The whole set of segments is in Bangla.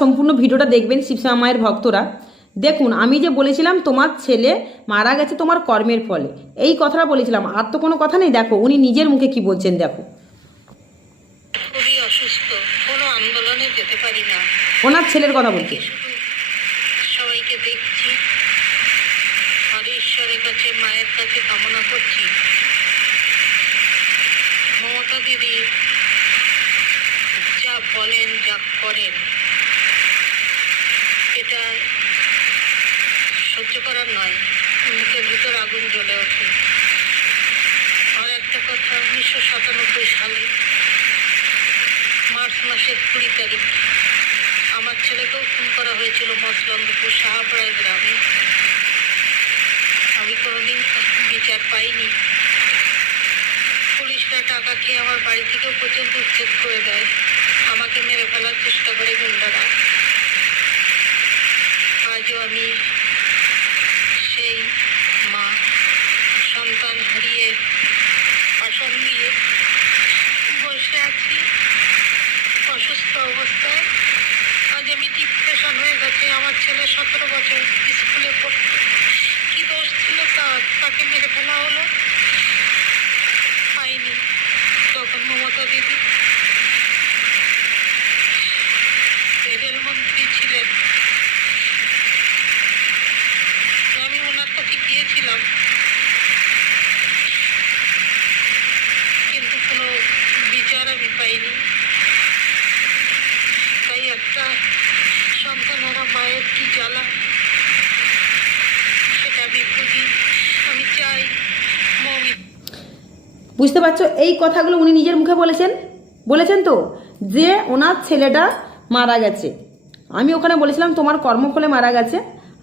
সম্পূর্ণ ভিডিওটা দেখবেন শিবশ্যামা মায়ের ভক্তরা। দেখুন, আমি যে বলেছিলাম তোমার ছেলে মারা গেছে তোমার কর্মের ফলে, এই কথাটা বলেছিলাম, আর তো কোনো কথা নেই। দেখো উনি নিজের মুখে কি বলছেন, দেখো। খুবই অসুস্থ, কোনো আন্দোলনে যেতে পারি না। ওনার ছেলের কথা বলছে। সবাইকে দেখছি আর ঈশ্বরের কাছে, মায়ের কাছে কামনা করছি মমতা দিদি যা বলেন, যা করেন, এটা সহ্য করার নয়। মুখের ভিতর আগুন জ্বলে ওঠে। আর একটা কথা, 1997 সালে মার্চ মাসের 20 তারিখ আমার ছেলেকেও খুন করা হয়েছিল মসলন্দপুর সাহাপাড়ায় গ্রামে। আমি কোনোদিন বিচার পাইনি। পুলিশরা টাকা খেয়ে আমার বাড়ি থেকেও পর্যন্ত উচ্ছেদ করে দেয়। আমাকে মেরে ফেলার চেষ্টা করে গুন্ডারা। আজও আমি সেই মা সন্তান হারিয়ে আসন দিয়ে বসে আছি অসুস্থ অবস্থায়। আজ আমি ডিপ্রেশন হয়ে গেছে। আমার ছেলে 17 বছর স্কুলে পড়তো, কি দোষ ছিল তার? তাকে মেরে ফেলা হলো। পাইনি তখন মমতা দিদি রেলমন্ত্রী ছিলেন। আমি ওনার কাছে গিয়েছিলাম, কিন্তু কোনো বিচার আমি পাইনি। তাই একটা সন্তানেরা মায়ের কি জ্বালা সেটা আমি বুঝি। আমি চাই বুঝতে পারছো? এই কথাগুলো উনি নিজের মুখে বলেছেন তো, যে ওনার ছেলেটা মারা গেছে। আমি ওখানে বলেছিলাম তোমার কর্মফলে মারা গেছে,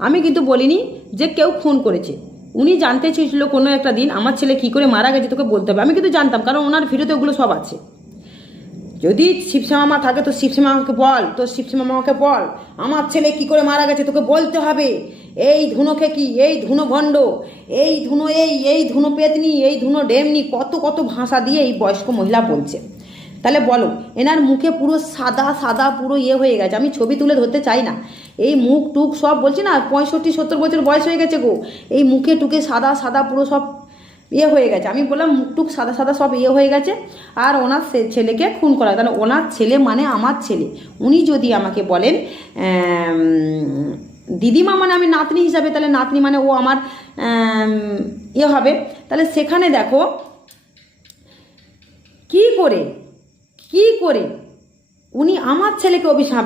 আমি কিন্তু বলিনি যে কেউ খুন করেছে। উনি জানতে চেয়েছিল কোনো একটা দিন আমার ছেলে কি করে মারা গেছে তোকে বলতে হবে। আমি কিন্তু জানতাম, কারণ ওনার ভিডিওতে ওগুলো সব আছে। যদি শিবশ্যামা মা থাকে তো শিবশ্যামা মাকে বল, তো শিবশ্যামা মাকে বল আমার ছেলে কি করে মারা গেছে তোকে বলতে হবে। এই ধুনোকে কি, এই ধুনো ভণ্ড, এই ধুনো, এই ধুনো পেতনি, এই ধুনো ডেমনি, কত কত ভাষা দিয়ে এই বয়স্ক মহিলা বলছে। তাহলে বলো, এনার মুখে পুরো সাদা সাদা পুরো হয়ে গেছে। আমি ছবি তুলে ধরতে চাই না, এই মুখ টুক সব বলছি না, 65-70 বছর বয়স হয়ে গেছে গো। এই মুখে টুকে সাদা সাদা পুরো সব হয়ে গেছে। আমি বললাম মুখটুক সাদা সাদা সব হয়ে গেছে। আর ওনার ছেলেকে খুন করা, তাহলে ওনার ছেলে মানে আমার ছেলে। উনি যদি আমাকে বলেন দিদিমা মানে আমি নাতনি হিসাবে, তাহলে নাতনি মানে ও আমার হবে। তাহলে সেখানে দেখো কি করে উনি আমার ছেলেকে অভিশাপ